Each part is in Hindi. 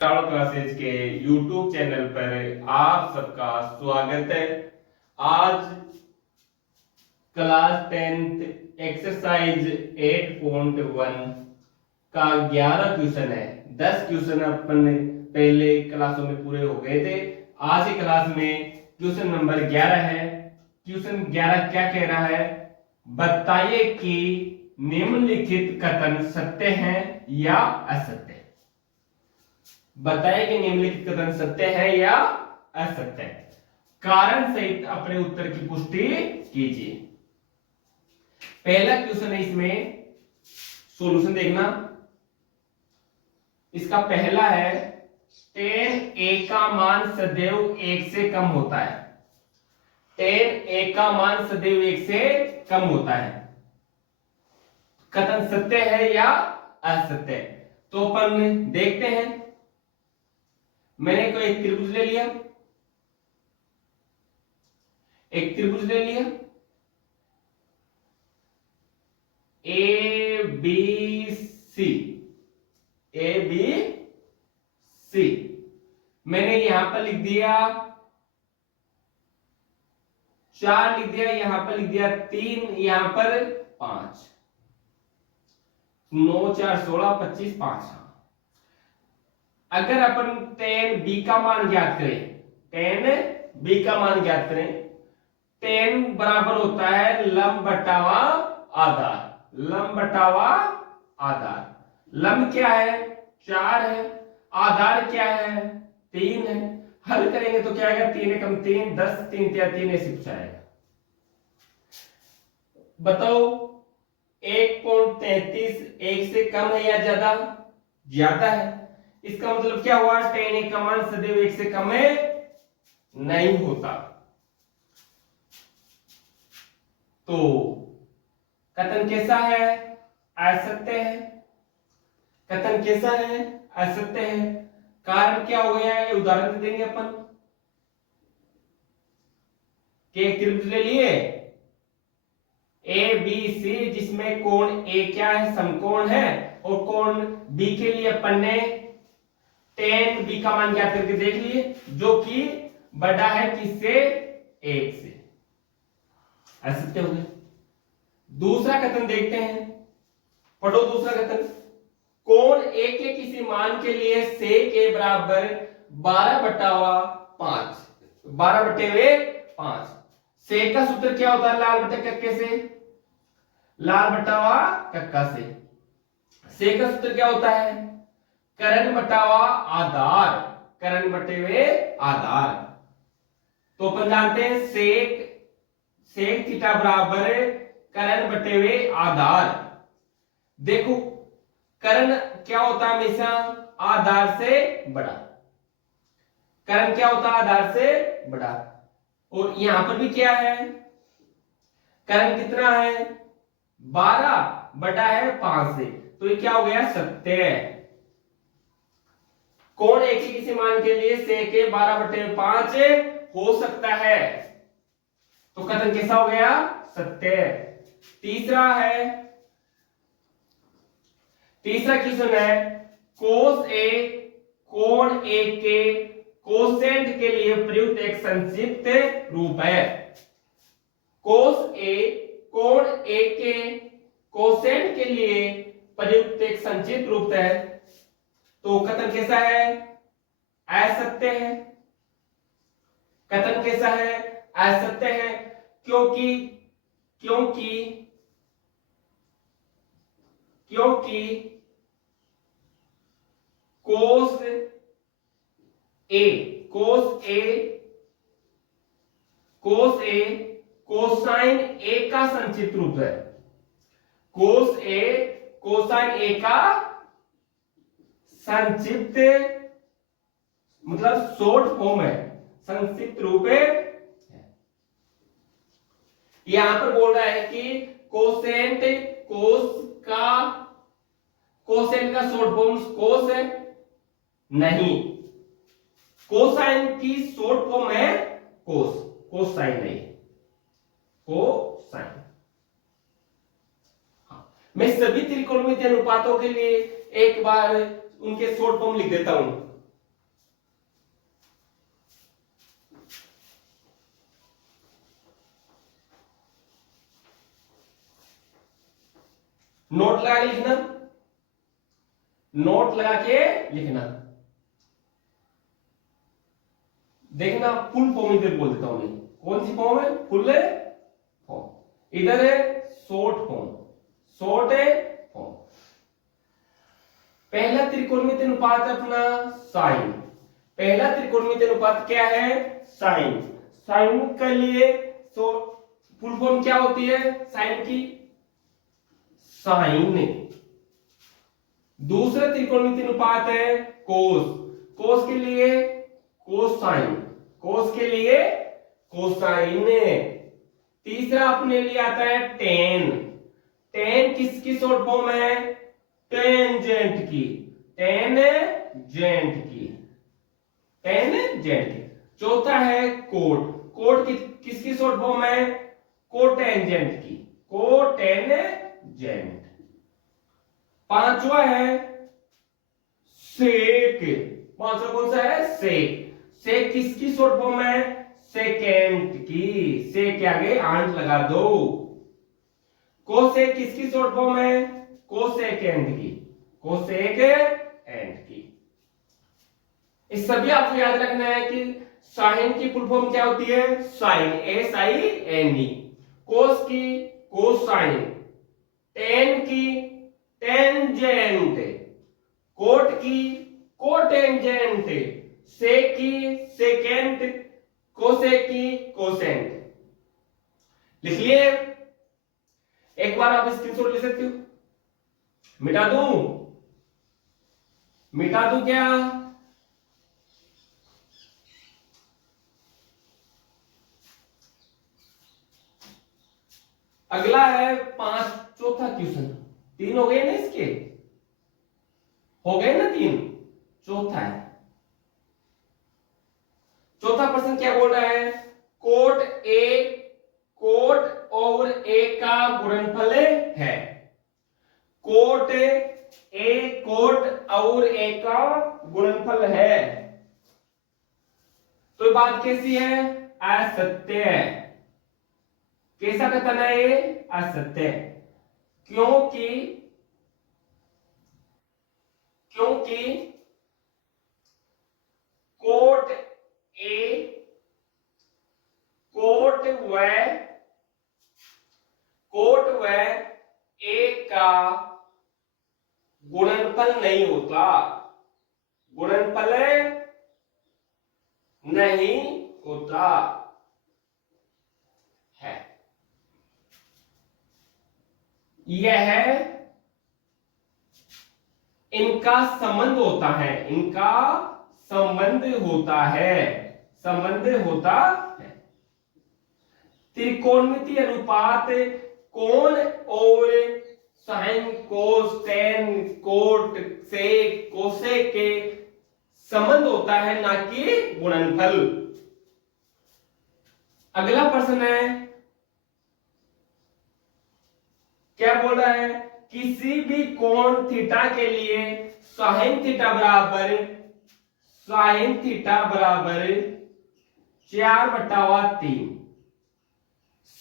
क्लासेज के YouTube चैनल पर आप सबका स्वागत है। आज क्लास 10th एक्सरसाइज 8.1 का 11 क्वेश्चन है। 10 क्वेश्चन अपन पहले क्लासों में पूरे हो गए थे। आज की क्लास में क्वेश्चन नंबर 11 है। क्वेश्चन 11 क्या कह रहा है? बताइए कि निम्नलिखित कथन सत्य हैं या असत्य। बताइए कि निम्नलिखित कथन सत्य है या असत्य है। कारण सहित अपने उत्तर की पुष्टि कीजिए। पहला क्वेश्चन है, इसमें सॉल्यूशन देखना। इसका पहला है tan a का मान सदैव 1 से कम होता है। tan a का मान सदैव 1 से कम होता है। कथन सत्य है या असत्य है? तो अपन देखते हैं। मैंने कोई एक त्रिभुज ले लिया, एक त्रिभुज ले लिया A B C, A B C. मैंने यहां पर लिख दिया 4, लिख दिया यहां पर, लिख दिया 3, यहां पर 5, 9 4 16 25 5। अगर अपन tan b का मान ज्ञात करें, tan b का मान ज्ञात करें, tan बराबर होता है लंब बटावा आधार। लंब बटावा आधार। लंब क्या है? 4 है। आधार क्या है? 3 है। हल करेंगे तो क्या आएगा? 3 एकम 3, 10, 3 या 3 ऐसे कुछ आएगा। बताओ 1.33 1 से कम है या ज्यादा? ज्यादा है। इसका मतलब क्या हुआ? tan a का मान सदैव 1 से कम है नहीं होता। तो कथन कैसा है? असत्य है। कथन कैसा है? असत्य है। कारण क्या हो गया है? उदाहरण दे देंगे अपन कि एक त्रिभुज ले लिए ए बी सी, जिसमें कोण ए क्या है? समकोण है। और कोण बी के लिए अपन ने tan b का मान ज्ञात करके देख लिए, जो कि बड़ा है किससे? 1 से। असत्य हो गया। दूसरा कथन देखते हैं। पढ़ो दूसरा कथन। कोण ए के किसी मान के लिए sec a बराबर 12/5, 12/5। sec का सूत्र क्या होता है? लाल बटे कक्के से, लाल बटावा कक्का से। sec का सूत्र क्या होता है? करण बटावा आधार, करण बटे हुए आधार। तो अपन जानते हैं सेक थीटा बराबर करण बटे हुए आधार। देखो करण क्या होता है? हमेशा आधार से बड़ा। करण क्या होता है? आधार से बड़ा। और यहां पर भी क्या है? करण कितना है? 12 बटा है 5 से। तो ये क्या हो गया? सत्य है। कोण एक ही किसी मान के लिए sec a 12/5 हो सकता है। तो कथन कैसा हो गया? सत्य। तीसरा है, तीसरा क्वेश्चन है cos a कोण a के कोसेंट के लिए प्रयुक्त एक संक्षिप्त रूप है। cos a कोण a के कोसेंट के लिए प्रयुक्त एक संक्षिप्त रूप है। तो कथन कैसा है? असत्य है। कथन कैसा है? असत्य है। क्योंकि क्योंकि क्योंकि कोस ए कोसाइन ए का संक्षिप्त रूप है। कोस ए कोसाइन ए का संक्षिप्त मतलब शॉर्ट फॉर्म है, संक्षिप्त रूप है। यहां पर बोल रहा है कि कोसेंट कोसेंट का शॉर्ट फॉर्म कोस है नहीं, कोसाइन की शॉर्ट फॉर्म है कोस, कोसाइन नहीं, कोसाइन। मैं सभी त्रिकोणमितीय अनुपातों के लिए एक बार उनके शॉर्ट फॉर्म लिख देता हूं। नोट लगा के लिखना, नोट लगा के लिखना। देखना फुल फॉर्म इधर बोल देता हूं मैं, कौन सी फॉर्म है? Full form. इधर है शॉर्ट फॉर्म, शॉर्ट फॉर्म। पहला त्रिकोणमितीय अनुपात है अपना साइन। पहला त्रिकोणमितीय अनुपात क्या है? साइन। साइन के लिए तो फुल फॉर्म क्या होती है साइन की? साइन। दूसरा त्रिकोणमितीय अनुपात है कोस। कोस के लिए कोसाइन, कोस के लिए कोसाइन। तीसरा अपने लिए आता है टेन। टेन किसकी शॉर्ट फॉर्म है? टेंजेंट की, टेंजेंट की, टेंजेंट की। चौथा है कोट। कोट किसकी शॉर्ट फॉर्म है? कोटेंजेंट की, कोटेंजेंट। पांचवा है सेक। पांचवा कौन सा है? सेक। सेक किसकी शॉर्ट फॉर्म है? सेकेंड की, सेक के आगे आंट लगा दो। कोसेक किसकी शॉर्ट फॉर्म है? कोसेकेंड की, कोसेकेंड की। इस सभी आपको याद रखना है कि साइन की फुल फॉर्म क्या होती है? Sign, SIN। कोस की कोसाइन, टेन की टेंजेंट, कोट की कोटेंजेंट, सेक की सेकेंट, कोसेक की कोसेंट। लिख लिए? एक बार आप स्क्रीनशॉट ले सकते हो। मिटा दूं? मिटा दूं क्या? अगला है चौथा क्वेश्चन। तीन हो गए ना इसके? हो गए ना तीन? चौथा है। चौथा प्रश्न क्या बोल रहा है? कोट ए, कोट और ए का गुणनफल है। कोट ए, कोट और ए का गुणनफल है। तो ये बात कैसी है? असत्य है। कैसा कथन है ये? असत्य। क्योंकि क्योंकि कोट ए, कोट व ए का गुणनफल नहीं होता, गुणनफल नहीं होता है। यह इनका संबंध होता है, इनका संबंध होता है, संबंध होता है। त्रिकोणमितीय अनुपात कोण और साइन, कोस, टेन, कोट, सेक, कोसेक के संबंध होता है, ना कि गुणनफल। अगला प्रश्न है, क्या बोल रहा है? किसी भी कोण थीटा के लिए साइन थीटा बराबर 4/3।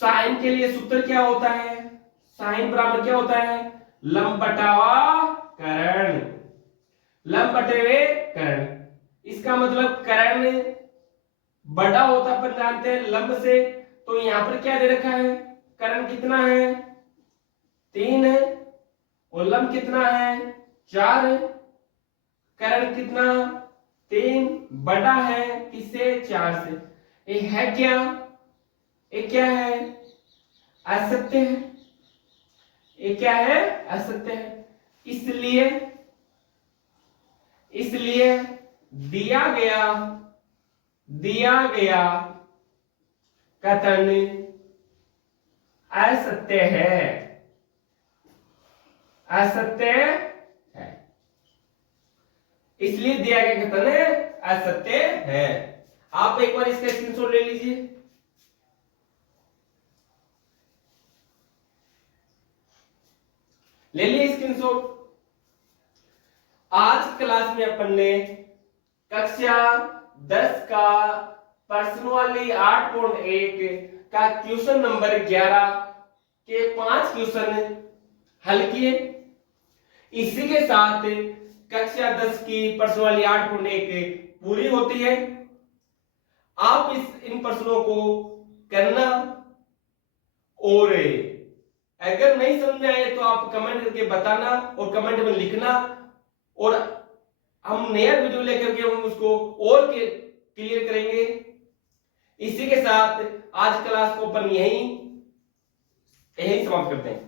साइन के लिए सूत्र क्या होता है? साइन बराबर क्या होता है? लंब बटावा कर्ण, लंब बटे कर्ण। इसका मतलब कर्ण बड़ा होता अपन जानते हैं लंब से, तो यहां पर क्या दे रखा है? कर्ण कितना है? 3 है। और लंब कितना है? 4 है। कर्ण कितना? 3 बड़ा है किससे? 4 से। ये है क्या? ये क्या है? असत्य है। ये क्या है? असत्य है। इसलिए दिया गया कथन असत्य है, असत्य है। इसलिए दिया गया कथन असत्य है। आप एक बार इसका स्क्रीनशॉट ले लीजिए। ले लिए स्क्रीनशॉट। आज क्लास में अपन ने कक्षा 10 का प्रश्नावली 8.1 का क्वेश्चन नंबर 11 के 5 क्वेश्चन हल किए। इसी के साथ कक्षा 10 की प्रश्न वाली 8.1 पूरी होती है। आप इन प्रश्नों को करना, और अगर नहीं समझ में आए तो आप कमेंट करके बताना और कमेंट में लिखना, और हम नया वीडियो लेकर के हम उसको और क्लियर करेंगे। इसी के साथ आज क्लास को अपन यही समाप्त करते हैं।